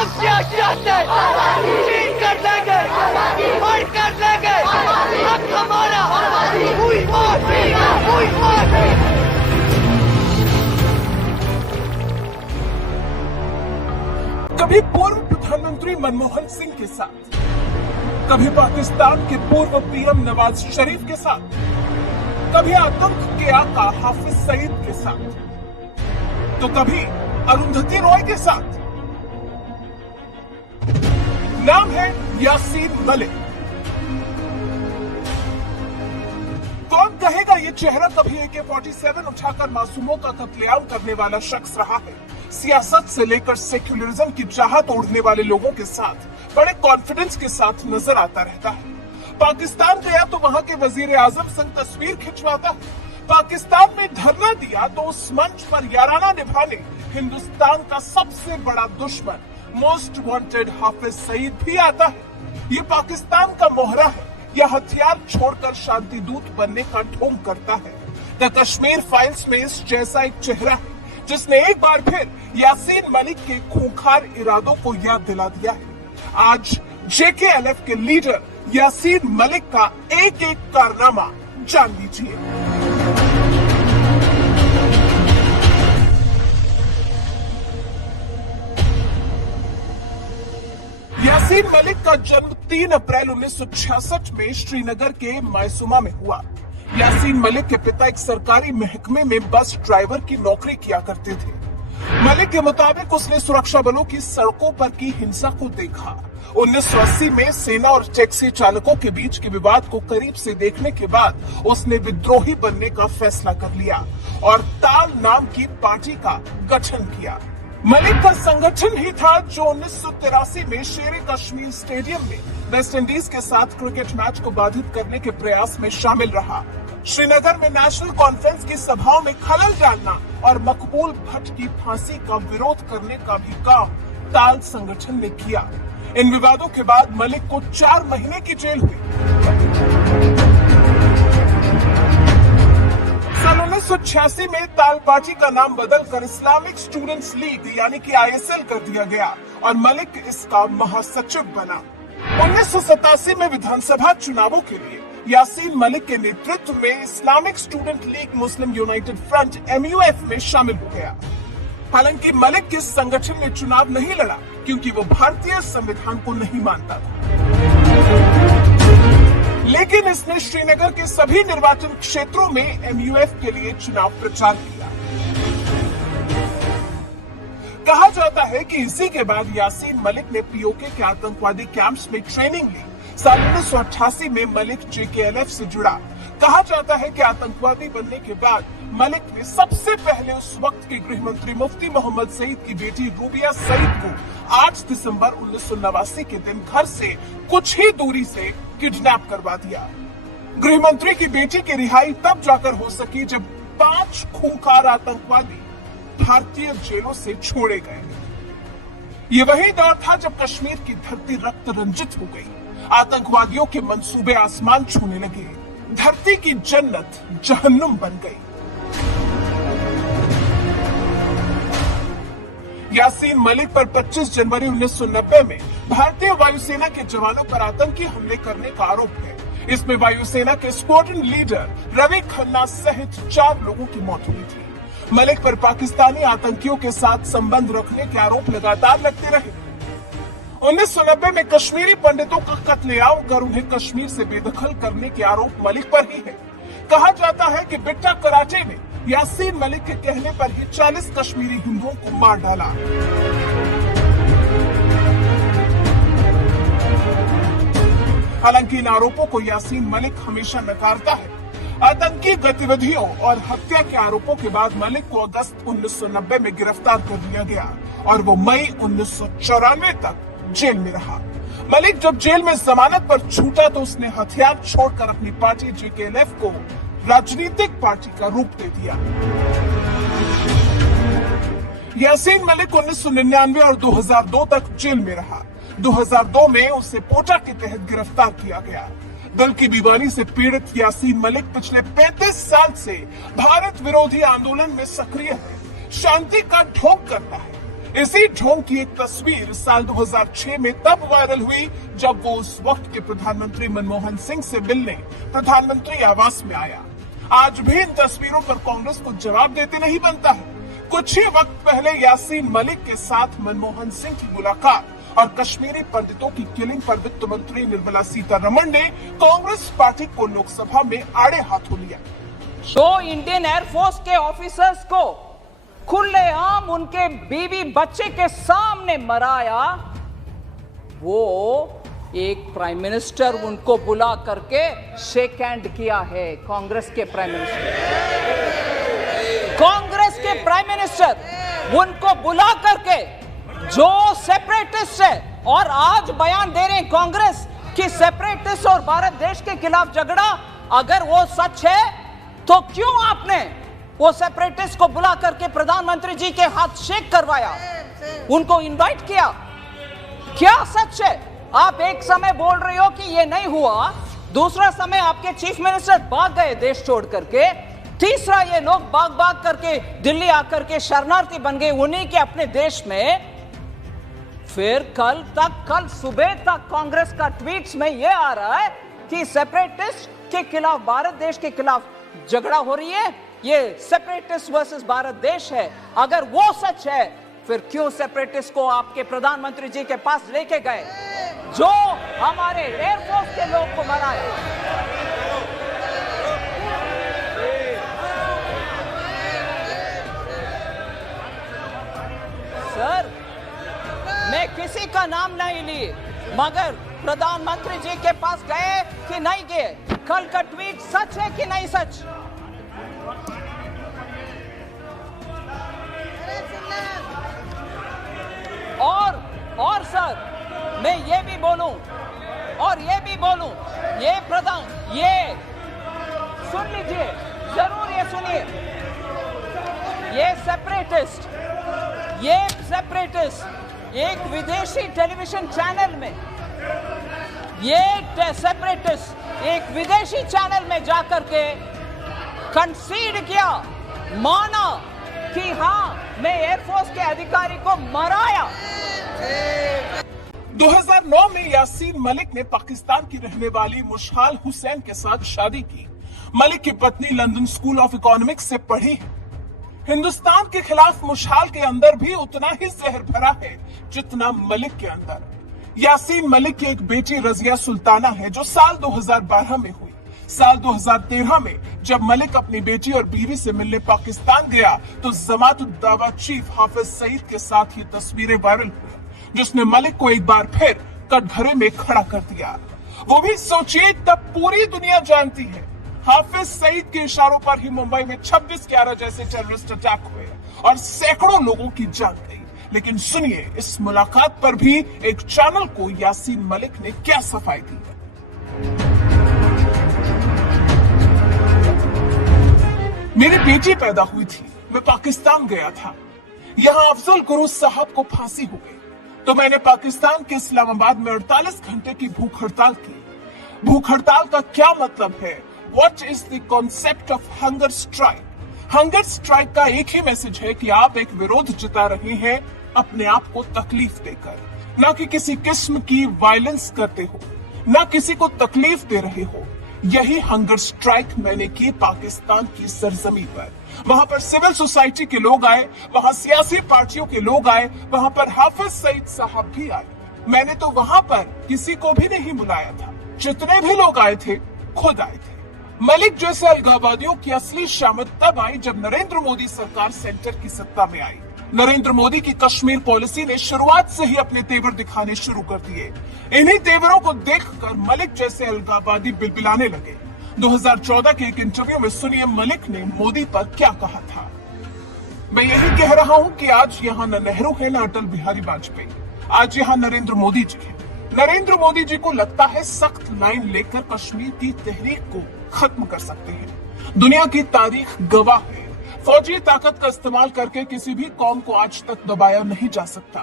हम क्या चाहते जीत कर देंगे, बढ़ कर देंगे, हक हमारा, हुई मौत, हुई मौत। कभी पूर्व प्रधानमंत्री मनमोहन सिंह के साथ, कभी पाकिस्तान के पूर्व पीएम नवाज शरीफ के साथ, कभी आतंक के आका हाफिज सईद के साथ, तो कभी अरुंधति रॉय के साथ। नाम है यासीन मलिक। कौन कहेगा ये चेहरा कभी AK-47 उठाकर मासूमों का कत्लेआम करने वाला शख्स रहा है। सियासत से लेकर सेक्युलरिज्म की चाहत ओढ़ने वाले लोगों के साथ बड़े कॉन्फिडेंस के साथ नजर आता रहता है। पाकिस्तान गया तो वहां के वजीर आजम संग तस्वीर खिंचवाता है। पाकिस्तान में धरना दिया तो उस मंच पर याराना निभाने हिंदुस्तान का सबसे बड़ा दुश्मन मोस्ट वांटेड हाफिज सईद भी आता है। ये पाकिस्तान का मोहरा है या हथियार छोड़कर शांति दूत बनने का ढोंग करता है। द कश्मीर फाइल्स में इस जैसा एक चेहरा है जिसने एक बार फिर यासीन मलिक के खूंखार इरादों को याद दिला दिया है। आज JKLF के लीडर यासीन मलिक का एक एक कारनामा जान लीजिए। यासीन मलिक का जन्म 3 अप्रैल 1966 में श्रीनगर के मायसूमा में हुआ। यासीन मलिक के पिता एक सरकारी महकमे में बस ड्राइवर की नौकरी किया करते थे। मलिक के मुताबिक उसने सुरक्षा बलों की सड़कों पर की हिंसा को देखा। 1980 में सेना और टैक्सी चालकों के बीच के विवाद को करीब से देखने के बाद उसने विद्रोही बनने का फैसला कर लिया और ताल नाम की पार्टी का गठन किया। मलिक का संगठन ही था जो 1983 में शेरे कश्मीर स्टेडियम में वेस्ट इंडीज के साथ क्रिकेट मैच को बाधित करने के प्रयास में शामिल रहा। श्रीनगर में नेशनल कॉन्फ्रेंस की सभाओं में खलल डालना और मकबूल भट्ट की फांसी का विरोध करने का भी काम ताल संगठन ने किया। इन विवादों के बाद मलिक को 4 महीने की जेल हुई। सन 1986 में ताल पार्टी का नाम बदलकर इस्लामिक स्टूडेंट्स लीग यानी कि ISL कर दिया गया और मलिक इसका महासचिव बना। 1987 में विधानसभा चुनावों के लिए यासीन मलिक के नेतृत्व में Islamic student league Muslim United front MUF में शामिल हो गया। हालांकि मलिक के संगठन ने चुनाव नहीं लड़ा क्योंकि वो भारतीय संविधान को नहीं मानता था, लेकिन इसने श्रीनगर के सभी निर्वाचन क्षेत्रों में MUF के लिए चुनाव प्रचार किया। कहा जाता है कि इसी के बाद यासीन मलिक ने POK के आतंकवादी कैंप्स में ट्रेनिंग ली। साल 1988 में मलिक JKLF से जुड़ा। कहा जाता है कि आतंकवादी बनने के बाद मलिक ने सबसे पहले उस वक्त के गृह मंत्री मुफ्ती मोहम्मद सईद की बेटी रूबिया सईद को 8 दिसंबर 1989 के दिन घर से कुछ ही दूरी से किडनैप करवा दिया। गृह मंत्री की बेटी की रिहाई तब जाकर हो सकी जब 5 खूंखार आतंकवादी भारतीय जेलों से छोड़े गए। ये वही दौर था जब कश्मीर की धरती रक्त रंजित हो गई, आतंकवादियों के मंसूबे आसमान छूने लगे, धरती की जन्नत जहन्नुम बन गई। यासीन मलिक पर 25 जनवरी 1990 में भारतीय वायुसेना के जवानों पर आतंकी हमले करने का आरोप है। इसमें वायुसेना के स्क्वाड्रन लीडर रवि खन्ना सहित 4 लोगों की मौत हुई थी। मलिक पर पाकिस्तानी आतंकियों के साथ संबंध रखने के आरोप लगातार लगते रहे। 1990 में कश्मीरी पंडितों का कत्लेआम कर उन्हें कश्मीर से बेदखल करने के आरोप मलिक पर ही है। कहा जाता है कि बिट्टा कराटे ने यासीन मलिक के कहने पर ही 40 कश्मीरी हिंदुओं को मार डाला। हालांकि इन आरोपों को यासीन मलिक हमेशा नकारता है। आतंकी गतिविधियों और हत्या के आरोपों के बाद मलिक को अगस्त 1990 में गिरफ्तार कर लिया गया और वो मई 1994 तक जेल में रहा। मलिक जब जेल में जमानत पर छूटा तो उसने हथियार छोड़कर अपनी पार्टी JKLF को राजनीतिक पार्टी का रूप दे दिया। यासीन मलिक 1999 और 2002 तक जेल में रहा। 2002 में उसे पोटा के तहत गिरफ्तार किया गया। दिल की बीमारी से पीड़ित यासीन मलिक पिछले 35 साल से भारत विरोधी आंदोलन में सक्रिय है, शांति का ढोंग करता है। इसी ढोंग की एक तस्वीर साल 2006 में तब वायरल हुई जब वो उस वक्त के प्रधानमंत्री मनमोहन सिंह से मिलने प्रधानमंत्री आवास में आया। आज भी इन तस्वीरों पर कांग्रेस को जवाब देते नहीं बनता है। कुछ ही वक्त पहले यासीन मलिक के साथ मनमोहन सिंह की मुलाकात और कश्मीरी पंडितों की किलिंग पर वित्त मंत्री निर्मला सीतारमण ने कांग्रेस पार्टी को लोकसभा में आड़े हाथों लिया। तो इंडियन एयरफोर्स के ऑफिसर्स को खुलेआम उनके बीवी बच्चे के सामने मराया, वो एक प्राइम मिनिस्टर उनको बुला करके शेक हैंड किया है। कांग्रेस के प्राइम मिनिस्टर उनको बुला करके, जो सेपरेटिस्ट है, और आज बयान दे रहे हैं कांग्रेस कि सेपरेटिस्ट और भारत देश के खिलाफ झगड़ा अगर वो सच है तो क्यों आपने वो सेपरेटिस्ट को बुला करके प्रधानमंत्री जी के हाथ शेक करवाया, उनको इनवाइट किया? क्या सच है? आप एक समय बोल रहे हो कि ये नहीं हुआ, दूसरा समय आपके चीफ मिनिस्टर भाग गए देश छोड़ करके, तीसरा ये लोग भाग करके दिल्ली आकर के शरणार्थी बन गए उन्हीं के अपने देश में। फिर कल सुबह तक कांग्रेस का ट्वीट्स में ये आ रहा है कि सेपरेटिस्ट के खिलाफ, भारत देश के खिलाफ झगड़ा हो रही है, ये सेपरेटिस्ट वर्सेस भारत देश है। अगर वो सच है फिर क्यों सेपरेटिस्ट को आपके प्रधानमंत्री जी के पास लेके गए, जो हमारे एयरफोर्स के लोग को मराए? सर, मैं किसी का नाम नहीं ली, मगर प्रधानमंत्री जी के पास गए कि नहीं गए? कल का ट्वीट सच है कि नहीं सच? और सर, मैं ये भी बोलूं, ये सुन लीजिए, जरूर ये सुनिए, ये सेपरेटिस्ट एक विदेशी टेलीविजन चैनल में, एक विदेशी चैनल में जाकर के कंसीड किया, माना कि हाँ, मैं एयरफोर्स के अधिकारी को मराया। 2009 में यासीन मलिक ने पाकिस्तान की रहने वाली मुशहाल हुसैन के साथ शादी की। मलिक की पत्नी लंदन स्कूल ऑफ इकोनॉमिक्स से पढ़ी है। हिंदुस्तान के खिलाफ मुशहाल के अंदर भी उतना ही जहर भरा है जितना मलिक के अंदर। यासीन मलिक की एक बेटी रजिया सुल्ताना है जो साल 2012 में हुई। साल 2013 में जब मलिक अपनी बेटी और बीवी से मिलने पाकिस्तान गया तो जमात उद दावा चीफ हाफिज सईद के साथ ये तस्वीरें वायरल हुई, जिसने मलिक को एक बार फिर कटघरे में खड़ा कर दिया। वो भी सोचिए, तब पूरी दुनिया जानती है हाफिज सईद के इशारों पर ही मुंबई में 26/11 जैसे टेररिस्ट अटैक हुए और सैकड़ों लोगों की जान गई। लेकिन सुनिए, इस मुलाकात पर भी एक चैनल को यासीन मलिक ने क्या सफाई दी है। मेरी बेटी पैदा हुई थी, मैं पाकिस्तान गया था, यहाँ अफजल गुरु साहब को फांसी हो गई, तो मैंने पाकिस्तान के इस्लामाबाद में 48 घंटे की भूख हड़ताल की। भूख हड़ताल का क्या मतलब है? What is the concept of hunger strike? Hunger strike का एक ही मैसेज है कि आप एक विरोध जता रहे हैं अपने आप को तकलीफ देकर, ना कि किसी किस्म की वायलेंस करते हो, ना किसी को तकलीफ दे रहे हो। यही हंगर स्ट्राइक मैंने की पाकिस्तान की सरजमी पर। वहां पर सिविल सोसाइटी के लोग आए, वहां सियासी पार्टियों के लोग आए, वहां पर हाफिज सईद साहब भी आए। मैंने तो वहां पर किसी को भी नहीं बुलाया था, जितने भी लोग आए थे खुद आए थे। मलिक जैसे अलगाववादियों की असली शामत तब आई जब नरेंद्र मोदी सरकार सेंटर की सत्ता में आई। नरेंद्र मोदी की कश्मीर पॉलिसी ने शुरुआत से ही अपने तेवर दिखाने शुरू कर दिए। इन्हीं तेवरों को देखकर मलिक जैसे अलगाववादी बिलबिलाने लगे। 2014 के एक इंटरव्यू में सुनिए मलिक ने मोदी पर क्या कहा था। मैं यही कह रहा हूं कि आज यहाँ न नेहरू है न अटल बिहारी वाजपेयी, आज यहाँ नरेंद्र मोदी जी है। नरेंद्र मोदी जी को लगता है सख्त लाइन लेकर कश्मीर की तहरीक को खत्म कर सकते हैं। दुनिया की तारीख गवाह है, फौजी ताकत का इस्तेमाल करके किसी भी कौम को आज तक दबाया नहीं जा सकता,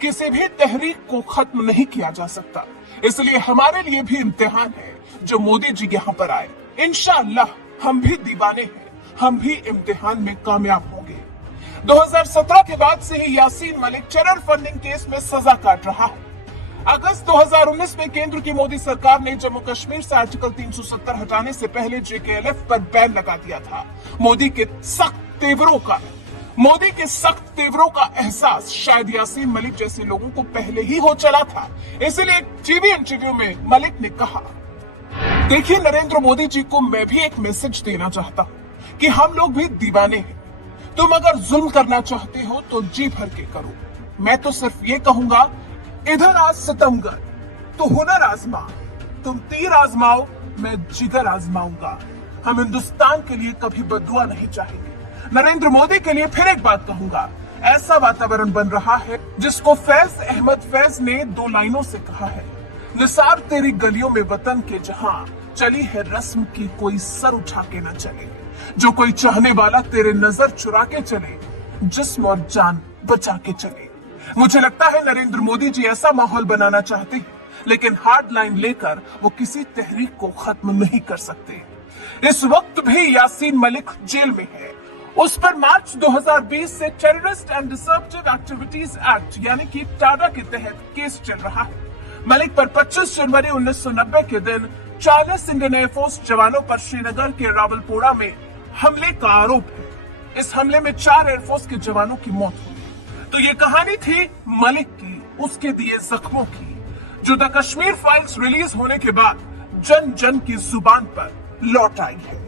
किसी भी तहरीक को खत्म नहीं किया जा सकता। इसलिए हमारे लिए भी इम्तिहान है जो मोदी जी यहाँ पर आए। इंशाअल्लाह हम भी दीवाने हैं, हम भी इम्तिहान में कामयाब होंगे। 2017 के बाद से ही Yasin Malik terror funding case में सजा काट रहा है। अगस्त 2019 में केंद्र की मोदी सरकार ने जम्मू कश्मीर से आर्टिकल 370 हटाने से पहले JKLF पर बैन लगा दिया था। मोदी के सख्त तेवरों का एहसास शायद यासीन मलिक जैसे लोगों को पहले ही हो चला था। इसलिए एक टीवी इंटरव्यू में मलिक ने कहा, देखिए नरेंद्र मोदी जी को मैं भी एक मैसेज देना चाहता हूं कि हम लोग भी दीवाने हैं। तुम अगर जुल्म करना चाहते हो तो जी भर के करो। मैं तो सिर्फ ये कहूंगा, इधर आज सितमगर तो हुनर आजमा, तुम तीर आजमाओ मैं जिगर आजमाऊंगा। हम हिंदुस्तान के लिए कभी बदुआ नहीं चाहेंगे। नरेंद्र मोदी के लिए फिर एक बात कहूंगा, ऐसा वातावरण बन रहा है जिसको फैज अहमद फैज ने 2 लाइनों से कहा है, निसार तेरी गलियों में वतन के जहां चली है रस्म की कोई सर उठा के न चले। जो कोई चाहने वाला तेरे नजर चुरा के चले, जिस्म और जान बचा के चले। मुझे लगता है नरेंद्र मोदी जी ऐसा माहौल बनाना चाहते हैं, लेकिन हार्ड लाइन लेकर वो किसी तहरीक को खत्म नहीं कर सकते। इस वक्त भी यासीन मलिक जेल में है। उस पर मार्च 2020 से टेररिस्ट एंड डिसर्प्टिव एक्टिविटीज एक्ट यानी कि टाडा के तहत केस चल रहा है। मलिक पर 25 जनवरी 1990 के दिन 40 इंडियन एयरफोर्स जवानों पर श्रीनगर के रावलपोरा में हमले का आरोप है। इस हमले में 4 एयरफोर्स के जवानों की मौत हुई। तो ये कहानी थी मलिक की, उसके दिए जख्मों की, जो द कश्मीर फाइल्स रिलीज होने के बाद जन जन की जुबान पर लौट आई है।